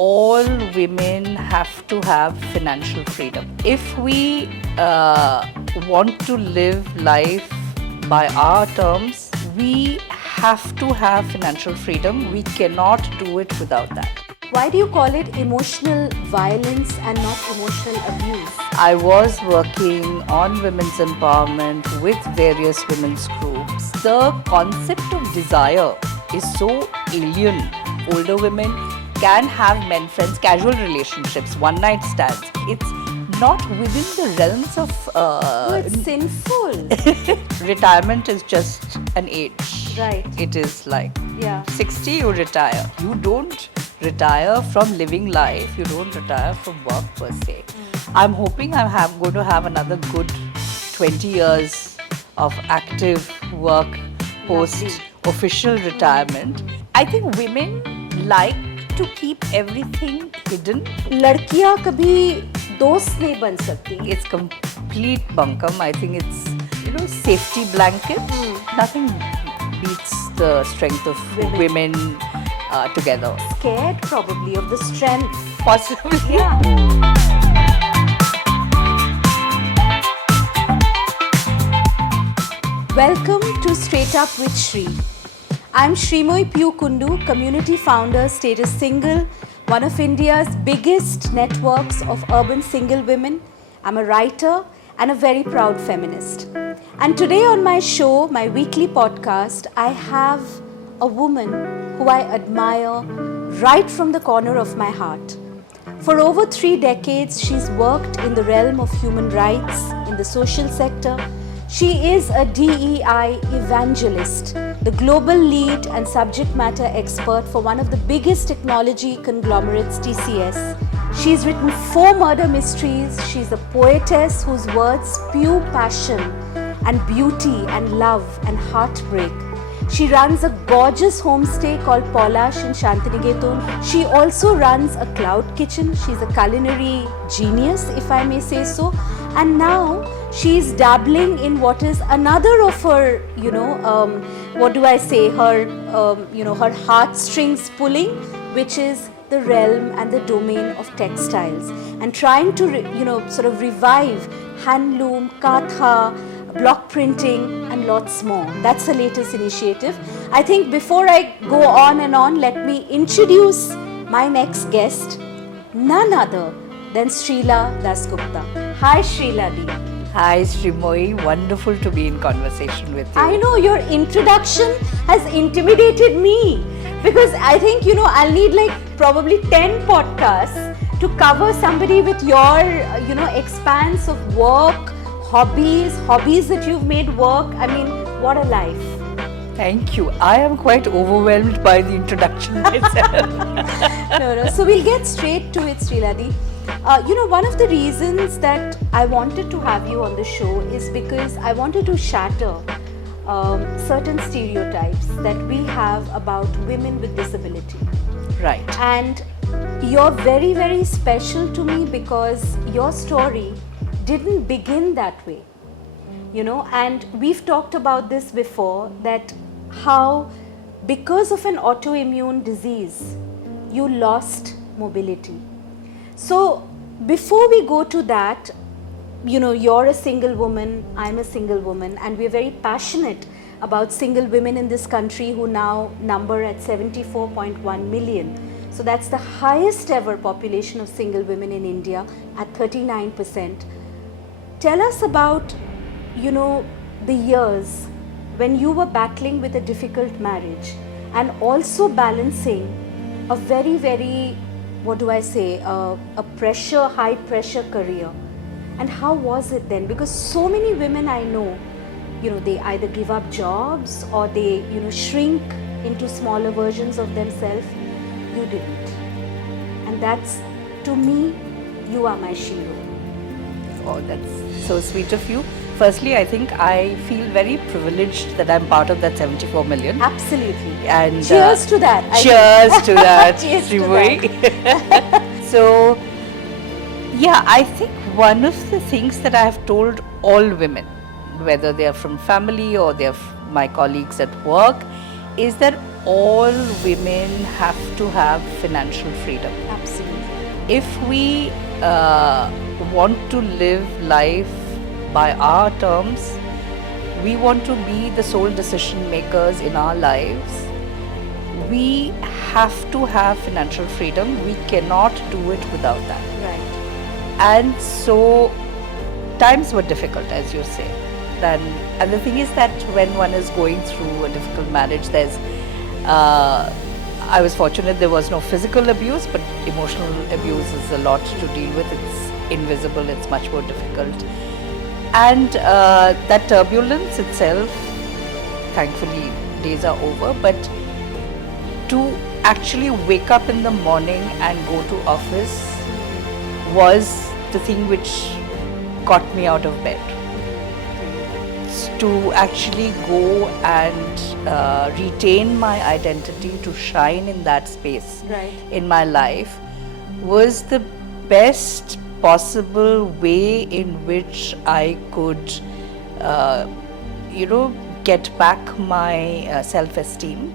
all women have to have financial freedom. If we want to live life by our terms, we have to have financial freedom. We cannot do it without that. Why do you call it emotional violence and not emotional abuse? I was working on women's empowerment with various women's groups. The concept of desire is so alien. Older women can have men friends, casual relationships, one night stands. It's not within the realms of It's sinful. retirement is just an age. Right. It is like Yeah. 60 you retire. You don't retire from living life. You don't retire from work per se. I'm hoping I'm going to have another good 20 years of active work post official retirement. I think women like to keep everything hidden. लड़कियां कभी दोस्त नहीं बन सकती. It's complete bunkum. I think it's, safety blanket. Nothing beats the strength of women together. Scared probably of the strength. Possibly. Yeah. Welcome to Straight Up with Shri. I'm Shrimoy Piu Kundu, community founder, status single, one of India's biggest networks of urban single women. I'm a writer and a very proud feminist. And today on my show, my weekly podcast, I have a woman who I admire right from the corner of my heart. For over 3 decades, she's worked in the realm of human rights, in the social sector. She is a DEI evangelist, the global lead and subject matter expert for one of the biggest technology conglomerates, TCS. She's written 4 murder mysteries. She's a poetess whose words spew passion and beauty and love and heartbreak. She runs a gorgeous homestay called Polash in Shantiniketan. She also runs a cloud kitchen. She's a culinary genius, if I may say so. And now she's dabbling in what is another of her, her heartstrings pulling, which is the realm and the domain of textiles, and trying to, revive handloom, katha, block printing, and lots more. That's the latest initiative. I think before I go on and on, let me introduce my next guest, none other than Srila Dasgupta. Hi, Srila Di. Hi, Srimoy. Wonderful to be in conversation with you. I know your introduction has intimidated me because I think, I'll need probably 10 podcasts to cover somebody with your, expanse of work, hobbies that you've made work. I mean, what a life. Thank you. I am quite overwhelmed by the introduction myself. No. So we'll get straight to it, Srila Di. One of the reasons that I wanted to have you on the show is because I wanted to shatter certain stereotypes that we have about women with disability. Right. And you're very, very special to me because your story didn't begin that way. And we've talked about this before, that how because of an autoimmune disease, you lost mobility. So before we go to that, you're a single woman, I'm a single woman, and we're very passionate about single women in this country who now number at 74.1 million. So that's the highest ever population of single women in India at 39%. Tell us about, the years when you were battling with a difficult marriage and also balancing a very, very, a high pressure career. And how was it then? Because so many women I know, they either give up jobs or they, shrink into smaller versions of themselves. You didn't. And that's, to me, you are my Shiro. Oh, that's so sweet of you. Firstly, I think I feel very privileged that I'm part of that 74 million. Absolutely. And cheers to that. Cheers to that. Cheers to that. So, yeah, I think one of the things that I have told all women, whether they are from family or they are my colleagues at work, is that all women have to have financial freedom. Absolutely. If we want to live life by our terms, we want to be the sole decision makers in our lives, we have to have financial freedom. We cannot do it without that. Right. And so times were difficult, as you say. And the thing is that when one is going through a difficult marriage, I was fortunate there was no physical abuse, but emotional abuse is a lot to deal with. It's invisible, it's much more difficult. And that turbulence itself, thankfully, days are over, but to actually wake up in the morning and go to office was the thing which got me out of bed. To actually go and retain my identity, to shine in that space Right. in my life, was the best possible way in which I could, get back my self-esteem,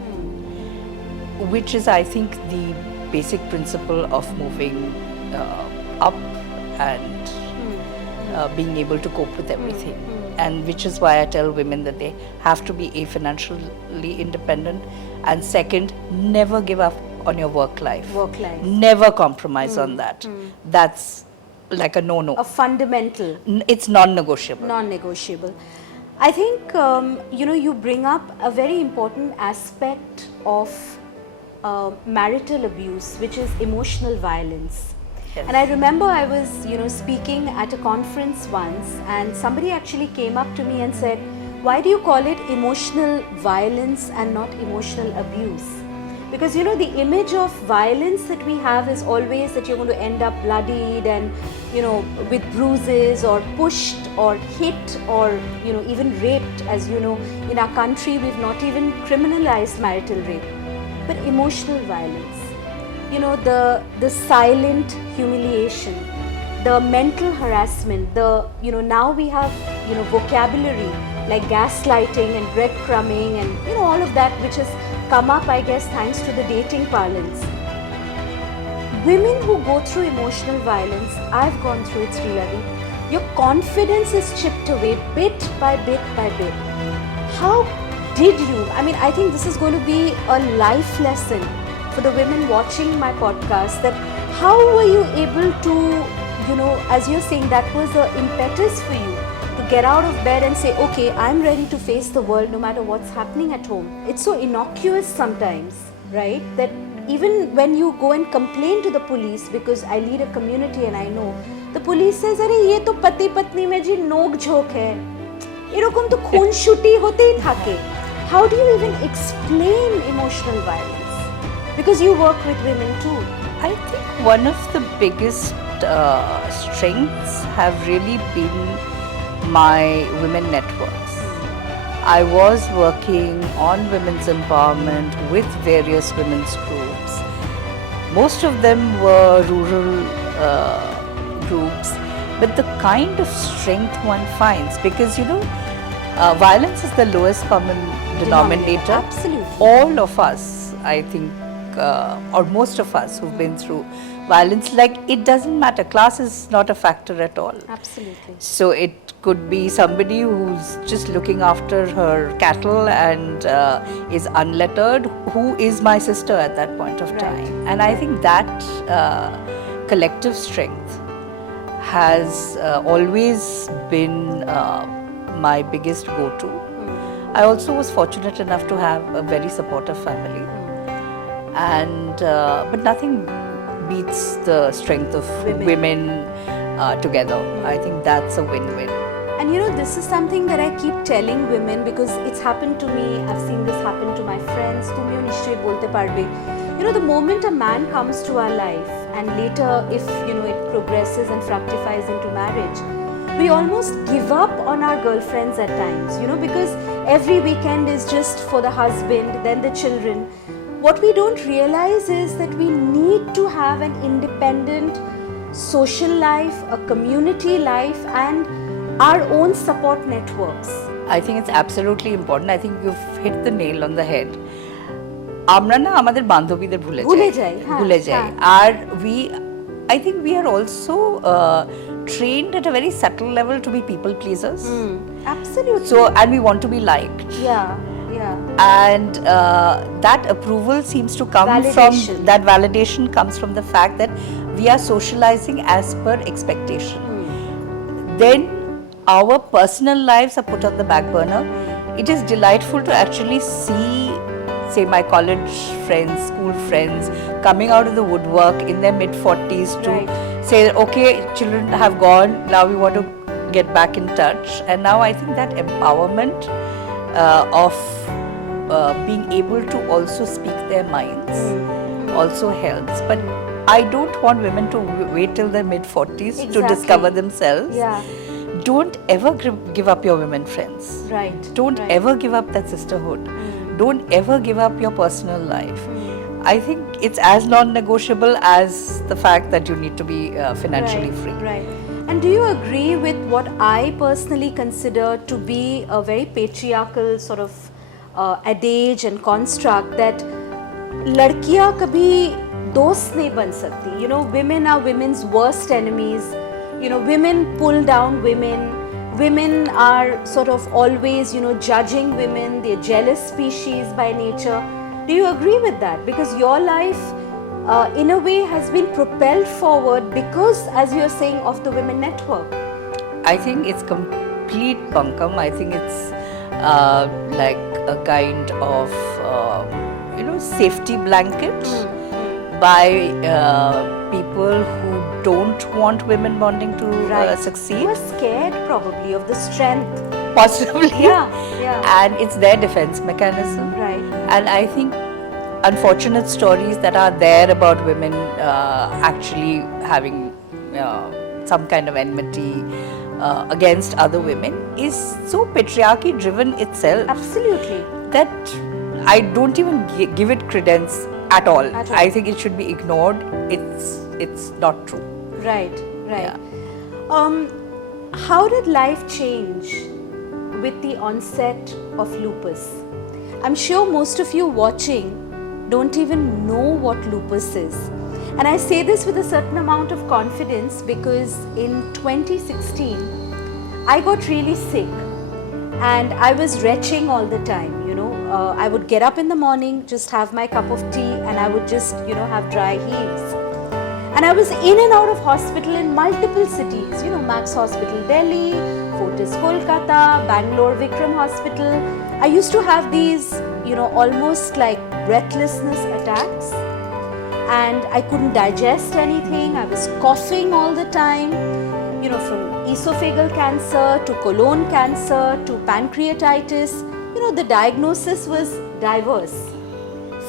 which is, I think, the basic principle of moving up and being able to cope with everything. And which is why I tell women that they have to be financially independent, and second, never give up on your work life. Work life. Never compromise on that. That's like a no-no. A fundamental. It's non-negotiable. Non-negotiable. I think you bring up a very important aspect of marital abuse, which is emotional violence. Yes. And I remember I was speaking at a conference once, and somebody actually came up to me and said, why do you call it emotional violence and not emotional abuse? Because the image of violence that we have is always that you're going to end up bloodied and with bruises or pushed or hit or even raped. As you know, in our country we've not even criminalized marital rape. But emotional violence, the silent humiliation, the mental harassment, now we have vocabulary like gaslighting and breadcrumbing and all of that, which has come up, I guess, thanks to the dating parlance. Women who go through emotional violence, I've gone through it, Sriladhi, your confidence is chipped away bit by bit by bit. How did you, I think this is going to be a life lesson for the women watching my podcast, that how were you able to, as you're saying, that was the impetus for you to get out of bed and say, okay, I'm ready to face the world no matter what's happening at home. It's so innocuous sometimes, right? That even when you go and complain to the police, because I lead a community and I know, the police says, अरे ये तो पति पत्नी में जी नोक झोंक है, एरकम तो खूनशुटी होते ही থাকে. How do you even explain emotional violence? Because you work with women too. I think one of the biggest strengths have really been my women networks. I was working on women's empowerment with various women's groups. Most of them were rural groups, but the kind of strength one finds, because violence is the lowest common denominator. Absolutely. All of us, I think, or most of us who've been through violence, like, it doesn't matter. Class is not a factor at all. Absolutely. So it could be somebody who's just looking after her cattle and is unlettered, who is my sister at that point of time. Right. And I think that collective strength has always been my biggest go-to. I also was fortunate enough to have a very supportive family, and but nothing beats the strength of women together. I think that's a win-win. And this is something that I keep telling women, because it's happened to me. I've seen this happen to my friends. तुमियो निश्चय बोलते पारबे. The moment a man comes to our life, and later if it progresses and fructifies into marriage, we almost give up on our girlfriends at times, because every weekend is just for the husband, then the children. What we don't realize is that we need to have an independent social life, a community life, and our own support networks. I think it's absolutely important. I think you've hit the nail on the head. আমরা না আমাদের বান্ধবীদের ভুলে যাই, হ্যাঁ, ভুলে যাই হ্যাঁ। আর I think we are also trained at a very subtle level to be people pleasers. Absolutely. So, and we want to be liked. Yeah. And that approval seems to come Validation. from that validation comes from the fact that we are socializing as per expectation. Then our personal lives are put on the back burner. It is delightful to actually see, say, my college friends, school friends coming out of the woodwork in their mid 40s to Right. say, okay, children have gone, now we want to get back in touch. And now I think that empowerment of being able to also speak their minds also helps. But I don't want women to wait till their mid 40s to Exactly. discover themselves. Yeah. Don't ever give up your women friends. Right. Don't right. ever give up that sisterhood. Don't ever give up your personal life. I think it's as non-negotiable as the fact that you need to be financially Right, free. Right. And do you agree with what I personally consider to be a very patriarchal sort of adage and construct that लड़कियां कभी दोस्त नहीं बन सकती? You know, women are women's worst enemies. You know, women pull down women. Women are sort of always, you know, judging women. They're jealous species by nature. Do you agree with that? Because your life, in a way, has been propelled forward because, as you're saying, of the Women Network. I think it's complete bunkum. I think it's like a kind of safety blanket by people who don't want women wanting to succeed. You are scared probably of the strength. Possibly. Yeah. And it's their defense mechanism. Right. And I think unfortunate stories that are there about women actually having some kind of enmity against other women is so patriarchy driven itself. Absolutely. That I don't even give it credence at all. At all. I think it should be ignored. It's not true. Right. How did life change with the onset of lupus? I'm sure most of you watching don't even know what lupus is. And I say this with a certain amount of confidence because in 2016, I got really sick and I was retching all the time, you know. I would get up in the morning, just have my cup of tea and I would just, you know, have dry heaves. And I was in and out of hospital in multiple cities, you know, Max Hospital Delhi, Fortis Kolkata, Bangalore Vikram Hospital. I used to have these, you know, almost like breathlessness attacks and I couldn't digest anything. I was coughing all the time, you know, from esophageal cancer to colon cancer to pancreatitis. You know, the diagnosis was diverse.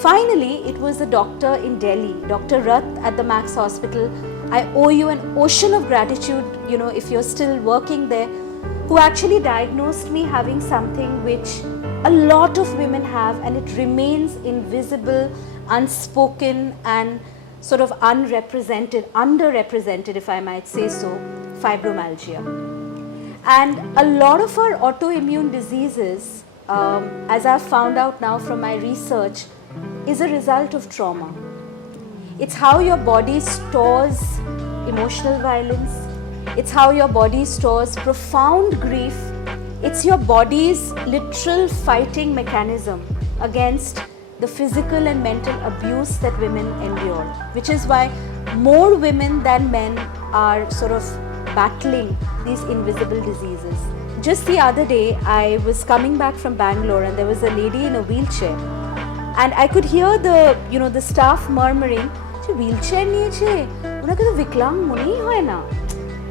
Finally, it was a doctor in Delhi, Dr. Rath at the Max Hospital. I owe you an ocean of gratitude, you know, if you're still working there, who actually diagnosed me having something which a lot of women have and it remains invisible, unspoken and sort of unrepresented, underrepresented if I might say so, fibromyalgia. And a lot of our autoimmune diseases, as I've found out now from my research, is a result of trauma. It's how your body stores emotional violence. It's how your body stores profound grief. It's your body's literal fighting mechanism against the physical and mental abuse that women endure, which is why more women than men are sort of battling these invisible diseases. Just the other day, I was coming back from Bangalore and there was a lady in a wheelchair and I could hear the, you know, the staff murmuring, wheelchair niye che, unake to viklang muni hoy na.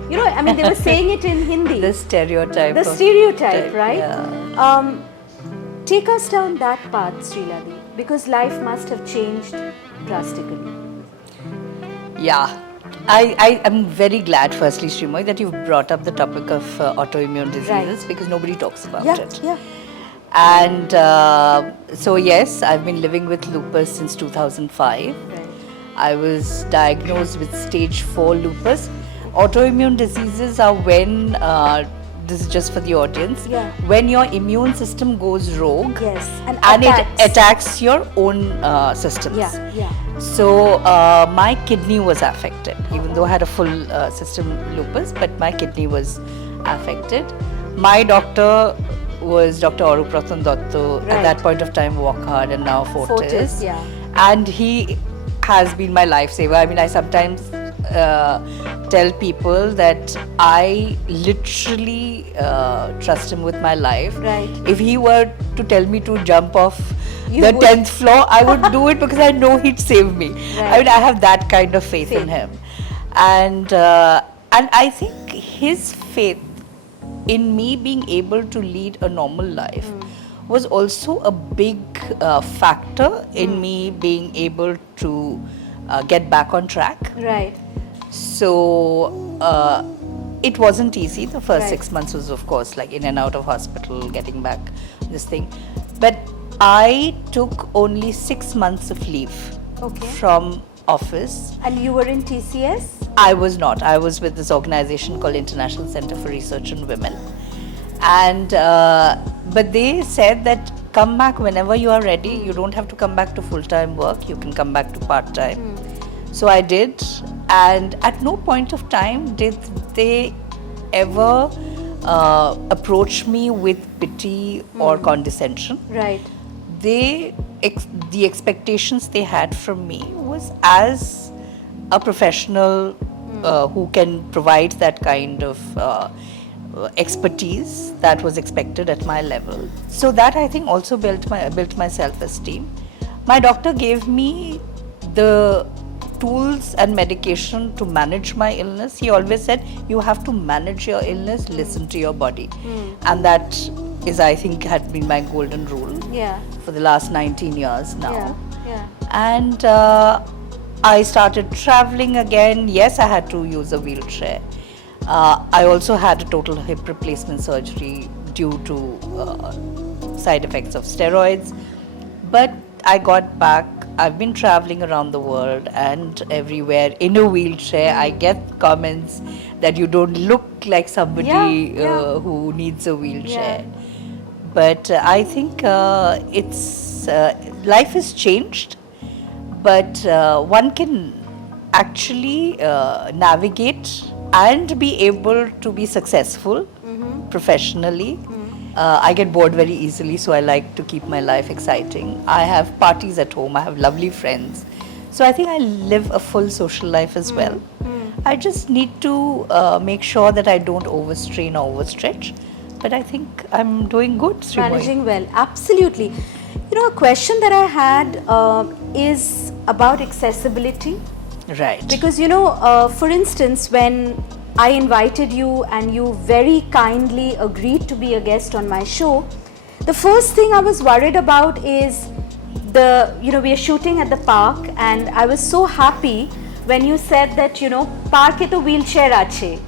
You know, I mean, they were saying it in Hindi. The stereotype. The stereotype, right? Yeah. Take us down that path, Sriladi, because life must have changed drastically. Yeah. I am very glad, firstly, Srimoy, that you've brought up the topic of autoimmune diseases because nobody talks about it. Yeah. And so, yes, I've been living with lupus since 2005. Right. I was diagnosed with stage 4 lupus. Autoimmune diseases are when this is just for the audience. Yeah. When your immune system goes rogue, Yes, and it attacks. attacks your own systems. Yeah. So my kidney was affected, even though I had a full system lupus, but my kidney was affected. My doctor was Dr. Arup Ratan Dotto, Right. at that point of time Walk Hard and now Fortis. Fortis, yeah. And he has been my lifesaver. I mean, I sometimes tell people that I literally trust him with my life. Right. If he were to tell me to jump off You the would. 10th floor, I would do it because I know he'd save me. I Right. mean, I have that kind of faith in Faith. him. And I think his faith in me being able to lead a normal life was also a big factor in me being able to get back on track. Right. So it wasn't easy. The first Right. 6 months was, of course, like in and out of hospital, getting back this thing. But I took only 6 months of leave Okay. from office. And you were in TCS? I was not. I was with this organization called International Center for Research on Women. And but they said that come back whenever you are ready. You don't have to come back to full-time work. You can come back to part-time. So I did, and at no point of time did they ever approach me with pity or condescension. Right. The expectations they had from me was as a professional who can provide that kind of expertise that was expected at my level. So that, I think, also built my self-esteem. My doctor gave me the tools and medication to manage my illness. He always said, you have to manage your illness, listen to your body. And that is, I think, had been my golden rule Yeah. for the last 19 years now. Yeah. And I started traveling again. Yes, I had to use a wheelchair. I also had a total hip replacement surgery due to side effects of steroids. But I got back. I've been traveling around the world and everywhere in a wheelchair. I get comments that you don't look like somebody Yeah. who needs a wheelchair. Yeah. But I think it's life has changed, but one can actually navigate and be able to be successful professionally. I get bored very easily, so I like to keep my life exciting. I have parties at home, I have lovely friends. So I think I live a full social life as well. I just need to make sure that I don't overstrain or overstretch. But I think I'm doing good, Srimoy. Managing well, absolutely. You know, a question that I had is about accessibility. Right. Because, you know, for instance, when I invited you and you very kindly agreed to be a guest on my show, the first thing I was worried about is we are shooting at the park, and I was so happy when you said that, park e to wheelchair ache,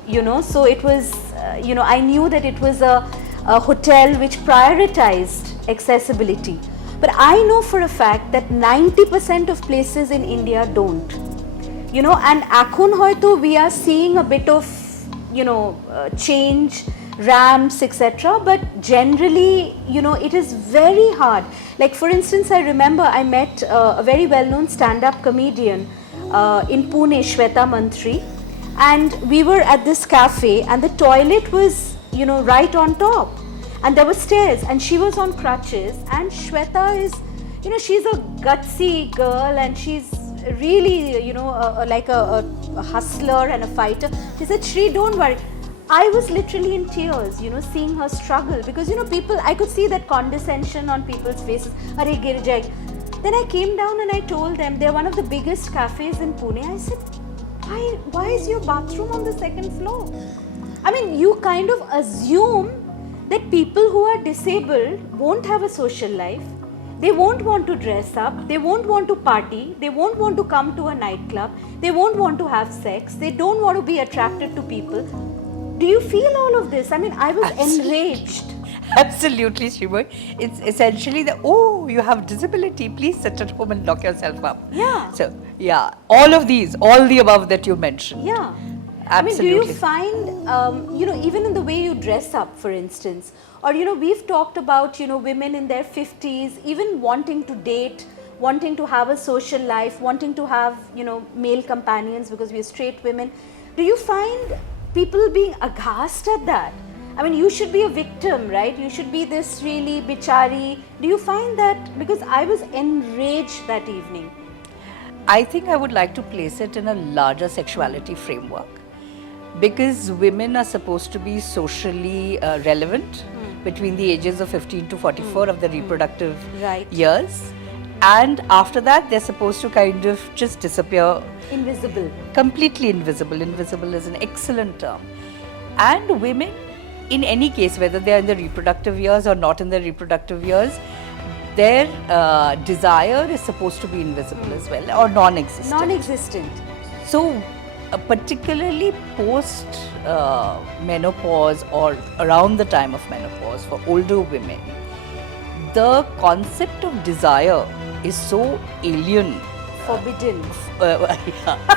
so it was, I knew that it was a hotel which prioritized accessibility. But I know for a fact that 90% of places in India don't. And এখন হয়তো we are seeing a bit of, change, ramps, etc. But generally, it is very hard. Like, for instance, I remember I met a very well-known stand-up comedian in Pune, Shweta Mantri, and we were at this cafe, and the toilet was, right on top, and there were stairs, and she was on crutches, and Shweta is, she's a gutsy girl, and she's really, like a hustler and a fighter. She said, Shri, don't worry. I was literally in tears, seeing her struggle, because, people, I could see that condescension on people's faces. Arey, gir jayegi. Then I came down and I told them, they're one of the biggest cafes in Pune. I said, why is your bathroom on the second floor? I mean, you kind of assume that people who are disabled won't have a social life. They won't want to dress up, they won't want to party, they won't want to come to a nightclub, they won't want to have sex, they don't want to be attracted to people. Do you feel all of this? I mean, I was enraged. Absolutely, Srimoy. It's essentially you have disability, please sit at home and lock yourself up. Yeah. So, yeah, all of these, all the above that you mentioned. Yeah. I mean, do you Absolutely. find, even in the way you dress up, for instance, or, we've talked about, women in their 50s, even wanting to date, wanting to have a social life, wanting to have, male companions because we're straight women. Do you find people being aghast at that? I mean, you should be a victim, right? You should be this really bichari. Do you find that? Because I was enraged that evening. I think I would like to place it in a larger sexuality framework, because women are supposed to be socially relevant between the ages of 15 to 44 of the reproductive Right. years, and after that they're supposed to kind of just disappear, Invisible. completely invisible. Invisible is an excellent term. And women, in any case, whether they're in the reproductive years or not in the reproductive years, their desire is supposed to be invisible as well, or non-existent. Non-existent. So, particularly post menopause or around the time of menopause for older women, the concept of desire is so alien, Forbidden.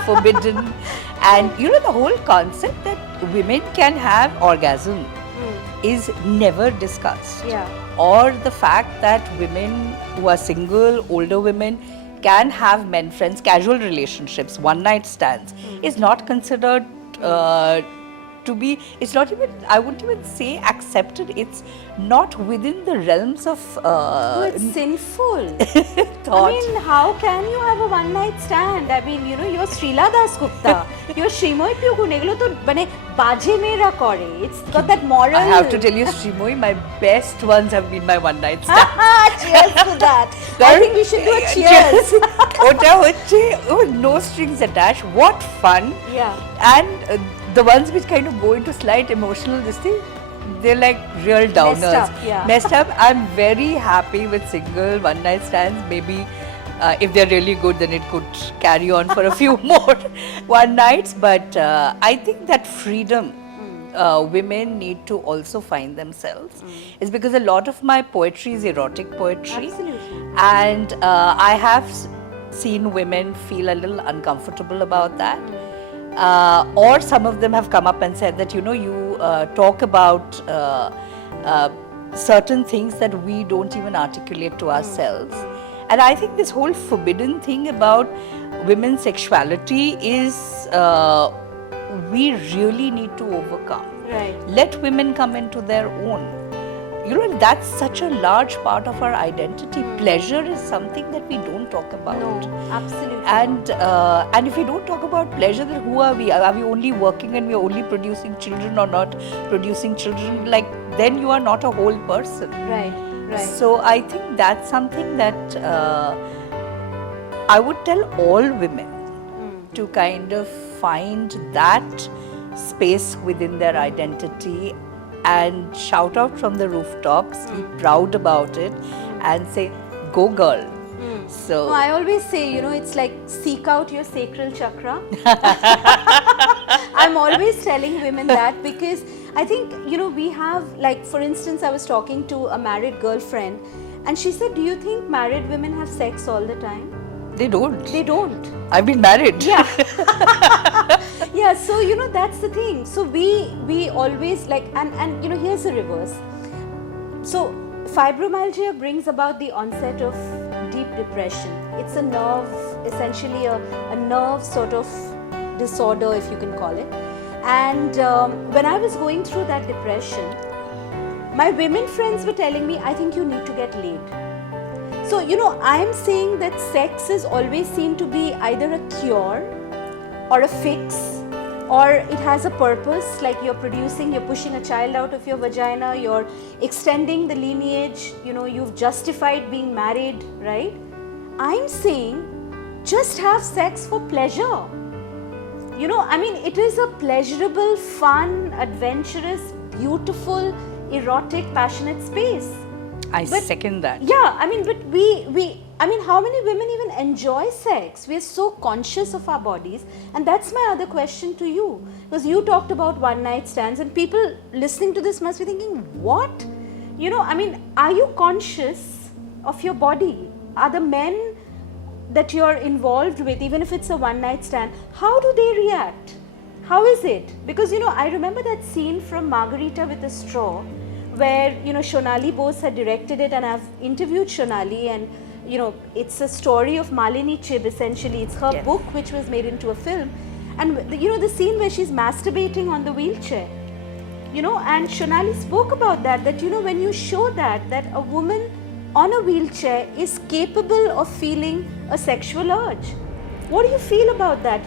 forbidden, and the whole concept that women can have orgasm is never discussed. Yeah. Or the fact that women who are single, older women, can have men friends, casual relationships, one night stands, is not considered to be, it's not even, I wouldn't even say accepted, it's not within the realms of Oh, it's sinful. thought. I mean, how can you have a one night stand? I mean, you're Srila Das Gupta, you're Srimoy Pyugun, এগুলো তো মানে বাজে মেয়েরা করে. It's got that moral. I have to tell you, Srimoy, my best ones have been my one night stands. Cheers to that. I think we should do a cheers. ওটা হচ্ছে no strings attached. What fun! Yeah. And the ones which kind of go into slight emotional this thing, they're like real downers. up, yeah. Messed up. I'm very happy with single one night stands. Maybe if they're really good, then it could carry on for a few more one nights. But I think that freedom women need to also find themselves is because a lot of my poetry is erotic poetry. Absolutely. And I have seen women feel a little uncomfortable about that. Or some of them have come up and said that, you talk about certain things that we don't even articulate to ourselves. And I think this whole forbidden thing about women's sexuality is we really need to overcome. Right. Let women come into their own. That's such a large part of our identity. Pleasure is something that we don't talk about. No, absolutely. And if we don't talk about pleasure, then who are we? Are we only working and we are only producing children or not producing children? Like, then you are not a whole person. Right, right. So I think that's something that I would tell all women to kind of find that space within their identity and shout out from the rooftops, be proud about it, and say, go girl. So No, I always say, it's like seek out your sacral chakra. I'm always telling women that because I think, we have, like, for instance, I was talking to a married girlfriend and she said, do you think married women have sex all the time? they don't. They don't. I've been married. Yeah. Yeah, so that's the thing. So we always like, and here's the reverse. So fibromyalgia brings about the onset of deep depression. It's a nerve, essentially a nerve sort of disorder, if you can call it. And when I was going through that depression, my women friends were telling me, I think you need to get laid. So, I'm saying that sex is always seen to be either a cure or a fix, or it has a purpose, like you're pushing a child out of your vagina, you're extending the lineage, you've justified being married, right? I'm saying just have sex for pleasure. It is a pleasurable, fun, adventurous, beautiful, erotic, passionate space. I second that. Yeah, but how many women even enjoy sex? We're so conscious of our bodies. And that's my other question to you. Because you talked about one night stands and people listening to this must be thinking, what? Are you conscious of your body? Are the men that you're involved with, even if it's a one night stand, how do they react? How is it? Because, I remember that scene from Margarita with a Straw where, Shonali Bose had directed it, and I've interviewed Shonali, and, it's a story of Malini Chib essentially. It's her Yes. book which was made into a film. And, the scene where she's masturbating on the wheelchair, and Shonali spoke about that, when you show that a woman on a wheelchair is capable of feeling a sexual urge. What do you feel about that?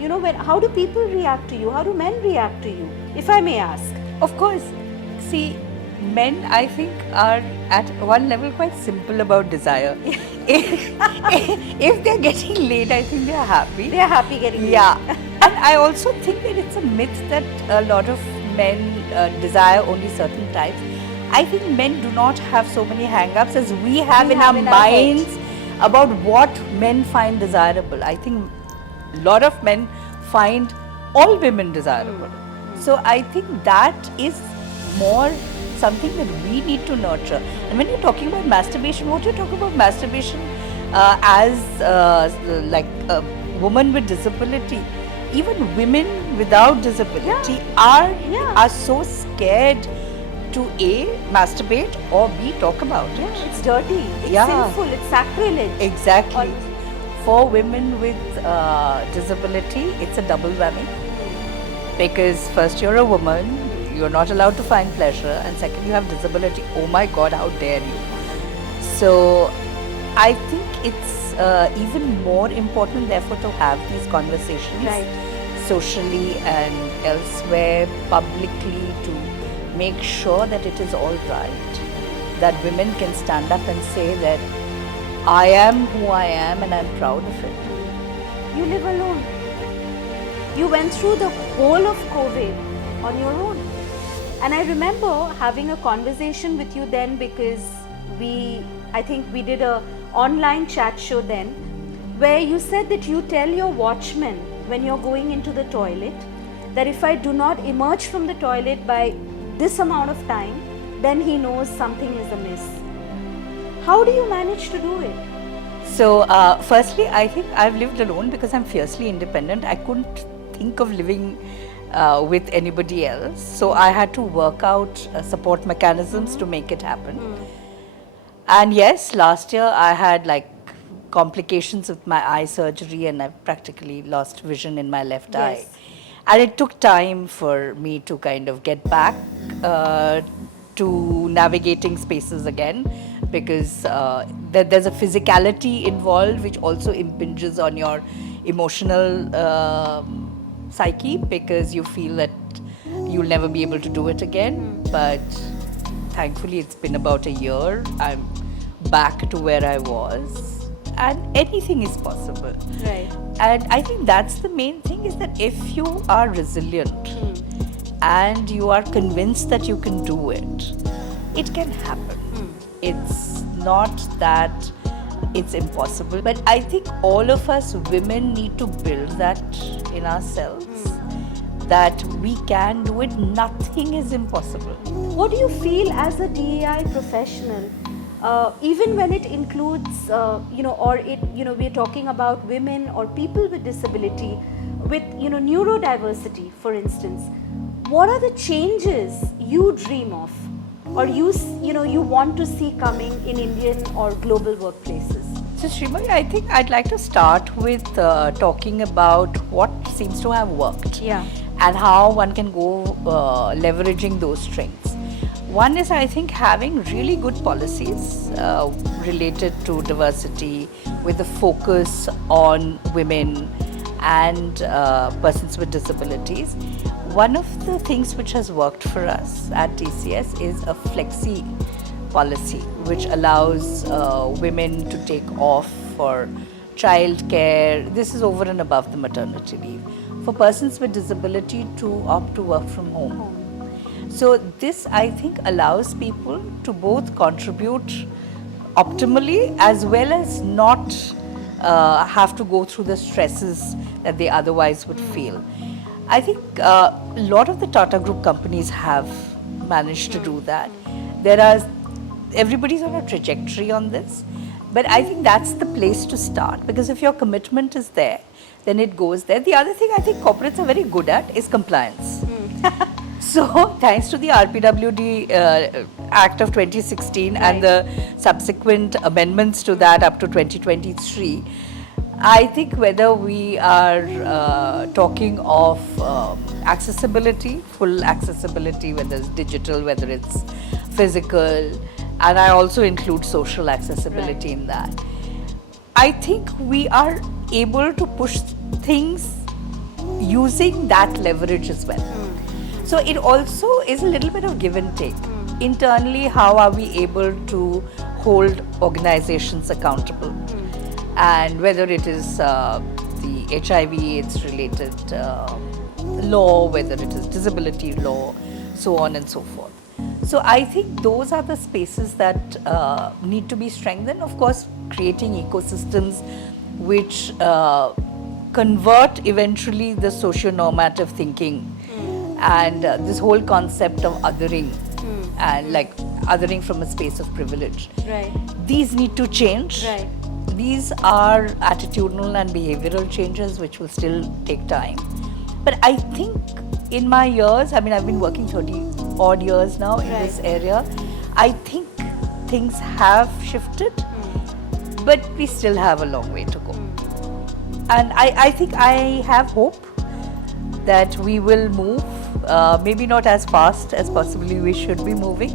How do people react to you? How do men react to you? If I may ask. Of course, see, men I think are at one level quite simple about desire. If they're getting laid, I think they're happy. They are happy getting Yeah, and I also think that it's a myth that a lot of men desire only certain types. I think men do not have so many hang-ups as we have in our head. minds about what men find desirable. I think a lot of men find all women desirable. So I think that is more something that we need to nurture. And when you're talking about masturbation, what you're talking about masturbation as like a woman with disability, even women without disability are so scared to A, masturbate, or B, talk about it. It's dirty, it's sinful, it's sacrilege. Exactly. For women with disability, it's a double whammy. Because first you're a woman, you're not allowed to find pleasure, and second you have disability. Oh my God, how dare you? So I think it's even more important therefore to have these conversations socially and elsewhere, publicly, to make sure that it is all right, that women can stand up and say that I am who I am and I'm proud of it. You live alone. You went through the whole of COVID on your own. And I remember having a conversation with you then, because I think we did a online chat show then, where you said that you tell your watchman when you're going into the toilet that if I do not emerge from the toilet by this amount of time, then he knows something is amiss. How do you manage to do it? So, firstly, I think I've lived alone because I'm fiercely independent. I couldn't think of living with anybody else. So, I had to work out support mechanisms to make it happen. And yes, last year I had like complications with my eye surgery, and I practically lost vision in my left eye. And it took time for me to kind of get back to navigating spaces again, because there's a physicality involved which also impinges on your emotional psyche, because you feel that you'll never be able to do it again. But thankfully it's been about a year. I'm back to where I was, and anything is possible. Right. And I think that's the main thing, is that if you are resilient and you are convinced that you can do it, it can happen. It's not that it's impossible, but I think all of us women need to build that in ourselves, that we can do it. Nothing is impossible. What do you feel as a DEI professional, even when it includes, we're talking about women or people with disability, with, neurodiversity, for instance. What are the changes you dream of, or you want to see coming in Indian or global workplaces? So Srimati, I think I'd like to start with talking about what seems to have worked. And how one can go leveraging those strengths. One is, I think, having really good policies related to diversity, with a focus on women and persons with disabilities. One of the things which has worked for us at TCS is a flexi policy, which allows women to take off for childcare. This is over and above the maternity leave. For persons with disability to opt to work from home. So this, I think, allows people to both contribute optimally as well as not have to go through the stresses that they otherwise would feel. I think a lot of the Tata Group companies have managed to do that. Everybody's on a trajectory on this, But I think that's the place to start, because if your commitment is there, then it goes there. The other thing I think corporates are very good at is compliance. So, thanks to the RPWD Act of 2016 and the subsequent amendments to that up to 2023, I think whether we are talking of accessibility, full accessibility, whether it's digital, whether it's physical, and I also include social accessibility in that. I think we are able to push things using that leverage as well. So it also is a little bit of give and take. Internally, how are we able to hold organizations accountable? And whether it is the HIV/AIDS related law, whether it is disability law, so on and so forth. So I think those are the spaces that need to be strengthened. Of course, creating ecosystems which convert eventually the socio-normative thinking and this whole concept of othering and like othering from a space of privilege. Right. These need to change. Right. These are attitudinal and behavioral changes which will still take time. But I think in my years, I mean, I've been working 30 odd years now in this area, I think things have shifted, but we still have a long way to go. And I think I have hope that we will move, maybe not as fast as possibly we should be moving.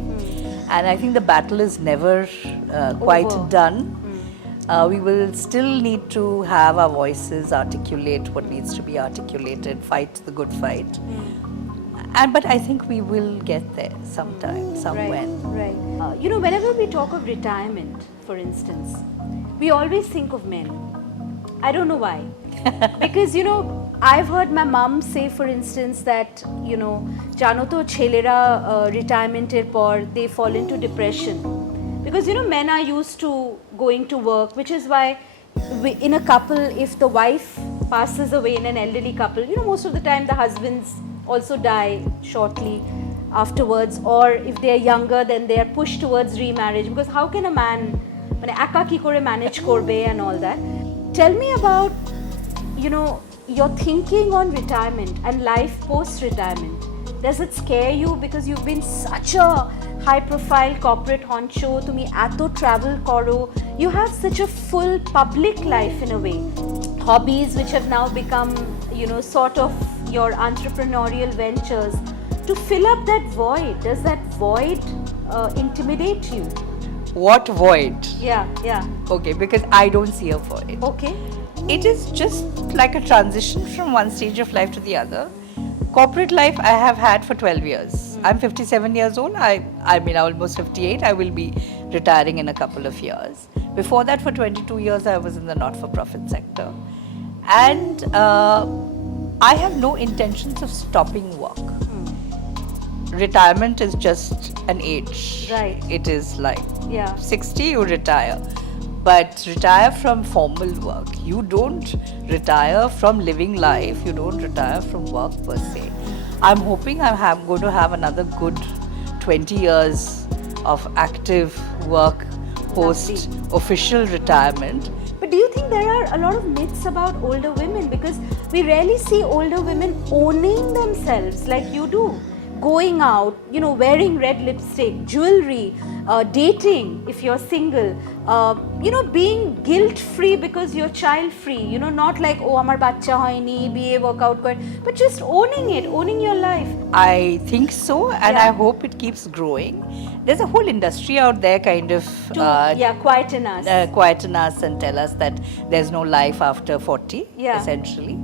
And I think the battle is never quite done. We will still need to have our voices articulate what needs to be articulated, fight the good fight. But I think we will get there sometime, somewhere. Right. You know, whenever we talk of retirement, for instance, we always think of men. I don't know why. Because, you know, I've heard my mum say, for instance, that, you know, jano to chelera retirement er por, they fall into depression. Because, you know, men are used to going to work, which is why in a couple, if the wife passes away in an elderly couple, you know, most of the time the husbands also die shortly afterwards, or if they are younger, then they are pushed towards remarriage, because how can a man eka ki kore manage korbe and all that. Tell me about, you know, your thinking on retirement and life post-retirement. Does it scare you, because you've been such a high-profile corporate honcho, tumi ato travel koro, you have such a full public life in a way, hobbies which have now become, you know, sort of your entrepreneurial ventures. To fill up that void, does that void intimidate you? What void? Yeah. Okay, because I don't see a void. Okay. It is just like a transition from one stage of life to the other. Corporate life I have had for 12 years. I'm 57 years old. I mean, almost 58. I will be retiring in a couple of years. Before that, for 22 years, I was in the not-for-profit sector. And I have no intentions of stopping work. Retirement is just an age. Right. It is like 60, you retire. But retire from formal work. You don't retire from living life. You don't retire from work per se. I'm hoping I'm going to have another good 20 years of active work post official retirement. But do you think there are a lot of myths about older women? Because we rarely see older women owning themselves like you do. Going out, you know, wearing red lipstick, jewelry, dating if you're single, you know, being guilt-free because you're child-free, you know, not like, oh, amar bachcha hoyni, BA workout kar, but just owning it, owning your life. I think so, and I hope it keeps growing. There's a whole industry out there kind of quieten us and tell us that there's no life after 40, essentially.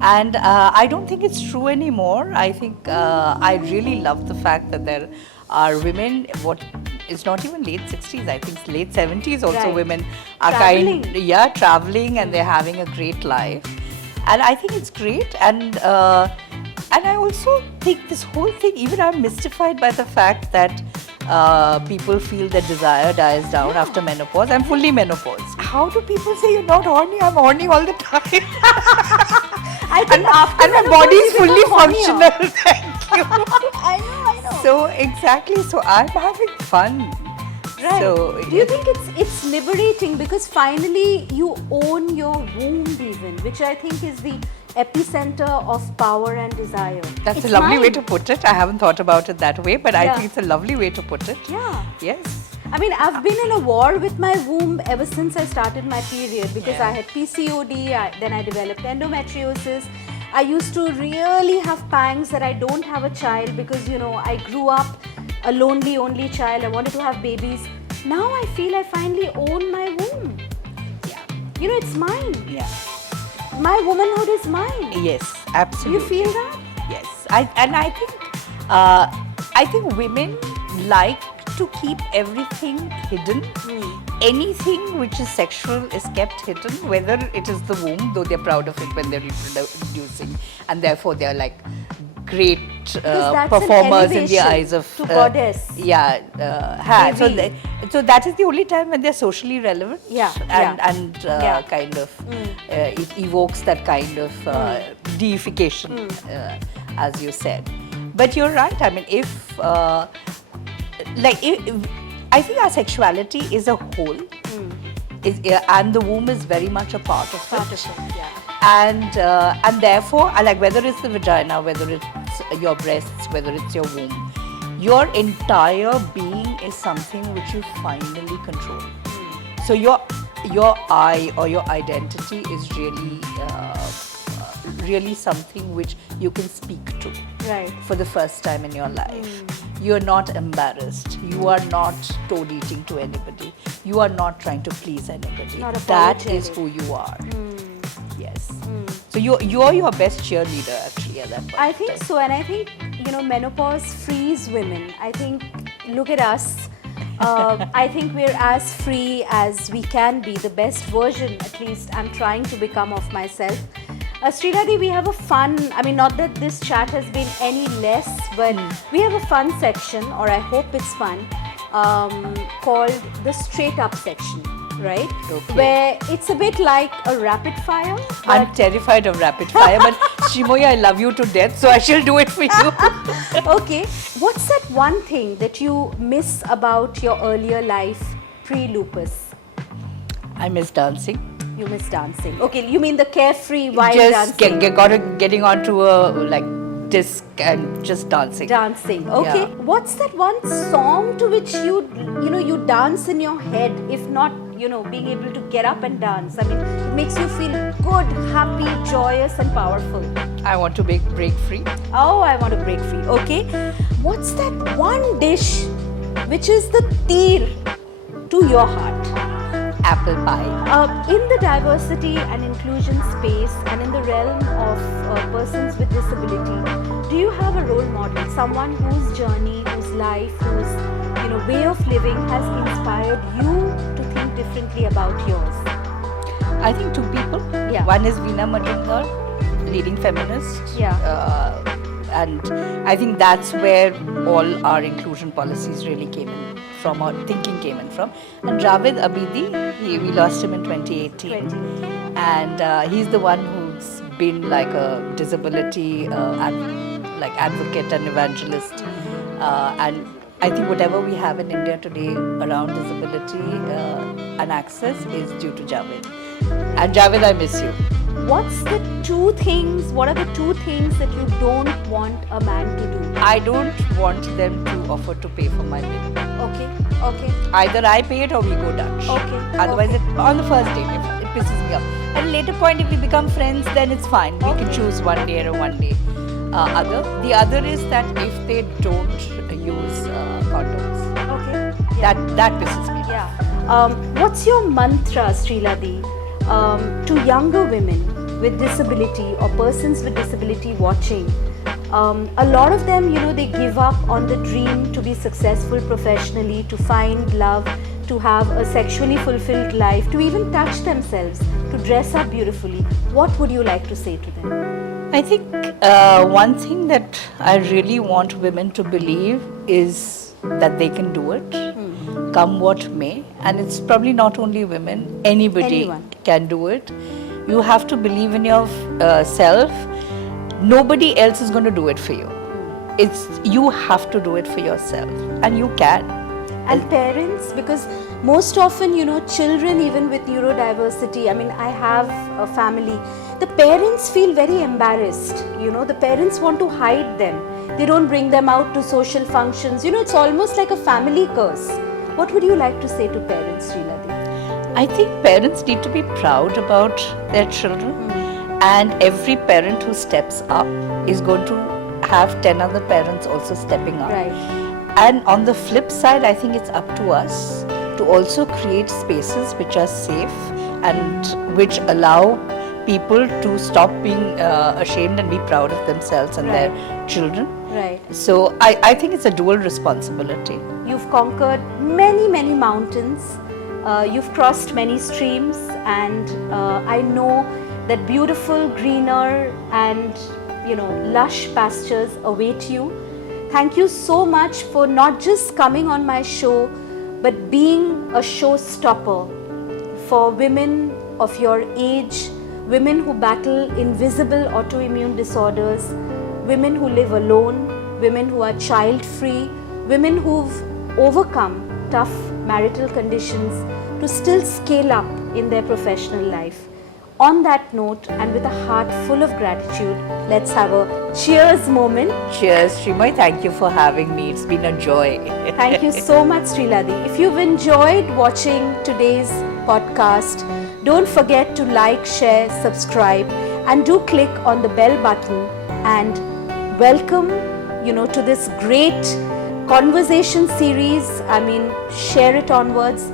And I don't think it's true anymore. I think I really love the fact that there are women, what is not even late 60s, I think late 70s also, women are traveling and they're having a great life. And I think it's great. And I also think this whole thing, even I'm mystified by the fact that people feel that desire dies down after menopause. I'm fully menopaused. How do people say you're not horny? I'm horny all the time. I think and my body is fully functional. Thank you. I know. So exactly. So I'm having fun. Right. So, do you think it's liberating because finally you own your womb even, which I think is the epicenter of power and desire. That's It's a lovely way mine. to put it. I haven't thought about it that way, but I Yeah. think it's a lovely way to put it. Yeah. Yes. I mean, I've been in a war with my womb ever since I started my period because Yeah. I had PCOD, then I developed endometriosis. I used to really have pangs that I don't have a child because, I grew up a lonely only child. I wanted to have babies. Now I feel I finally own my womb. Yeah. It's mine. Yeah. My womanhood is mine. Yes, Do absolutely. you feel that? Yes. I think women like to keep everything hidden. Anything which is sexual is kept hidden, whether it is the womb, though they're proud of it when they're reproducing, and therefore they're like great that's an performers in the elevation eyes of to goddess. Yeah, so, Devi. so that is the only time when they're socially relevant. Yeah, and Yeah. kind of it evokes that kind of deification, as you said. But you're right. I mean, if I think our sexuality is a whole, and the womb is very much a part of it. Yeah. And therefore, like whether it's the vagina, whether it's your breasts, whether it's your womb, your entire being is something which you finally control. So your I or your identity is really something which you can speak to. Right. For the first time in your life. You're not embarrassed. You are not toad eating to anybody. You are not trying to please anybody. Not That is apologetic. who you are. Yes. So you're your best cheerleader actually at that point. I think so, and I think menopause frees women. I think look at us. I think we're as free as we can be. The best version, at least, I'm trying to become of myself. Sriladi, we have a fun. I mean, not that this chat has been any less, but we have a fun section, or I hope it's fun, called the straight up section. Right? Okay. Where it's a bit like a rapid fire. I'm but- terrified of rapid fire, but Shimoy, I love you to death, so I shall do it for you. Okay, what's that one thing that you miss about your earlier life pre-lupus? I miss dancing. You miss dancing. Okay, you mean the carefree wild Just dancing? getting onto a disc and just dancing. Dancing. Okay. Yeah. What's that one song to which you dance in your head? If not, being able to get up and dance. I mean, it makes you feel good, happy, joyous, and powerful. I want to break free. Oh, I want to break free. Okay. What's that one dish which is the tir to your heart? Apple pie. In the diversity and inclusion space and in the realm of persons with disability, do you have a role model, someone whose journey, whose life, whose way of living has inspired you to think differently about yours? I think two people. Yeah. One is Veena Majumdar, leading feminist. Yeah. And I think that's where all our inclusion policies really came in from, our thinking came in from. And Javed Abidi, we lost him in 2018. And he's the one who's been like a disability advocate and evangelist. And I think whatever we have in India today around disability and access is due to Javed. And Javed, I miss you. What are the two things that you don't want a man to do? I don't want them to offer to pay for my bill. Okay. Either I pay it or we go Dutch. Okay, Otherwise, on the first date, it pisses me off. At a later point, if we become friends, then it's fine. We can choose one day or one day. The other is that if they don't use condoms, Okay. Yeah. that pisses me off. Yeah. What's your mantra, Sriladi, to younger women with disability or persons with disability watching? A lot of them, they give up on the dream to be successful professionally, to find love, to have a sexually fulfilled life, to even touch themselves, to dress up beautifully. What would you like to say to them? I think one thing that I really want women to believe is that they can do it, come what may. And it's probably not only women, anybody Anyone. can do it. You have to believe in yourself. Nobody else is going to do it for you. You have to do it for yourself, and you can. And parents, because most often, you know, children even with neurodiversity, I mean, I have a family, the parents feel very embarrassed, you know, the parents want to hide them. They don't bring them out to social functions. You know, it's almost like a family curse. What would you like to say to parents, Sriladi? I think parents need to be proud about their children, and every parent who steps up is going to have 10 other parents also stepping up. Right. And on the flip side, I think it's up to us to also create spaces which are safe and which allow people to stop being ashamed and be proud of themselves and Right. their children. Right. So I think it's a dual responsibility. You've conquered many, many mountains. You've crossed many streams, and I know that beautiful, greener, and lush pastures await you. Thank you so much for not just coming on my show, but being a showstopper for women of your age, women who battle invisible autoimmune disorders, women who live alone, women who are child-free, women who've overcome tough marital conditions to still scale up in their professional life. On that note, and with a heart full of gratitude, let's have a cheers moment. Cheers, Srimay. Thank you for having me. It's been a joy. Thank you so much, Sriladi. If you've enjoyed watching today's podcast, don't forget to like, share, subscribe, and do click on the bell button. And welcome, to this great conversation series. I mean, share it onwards.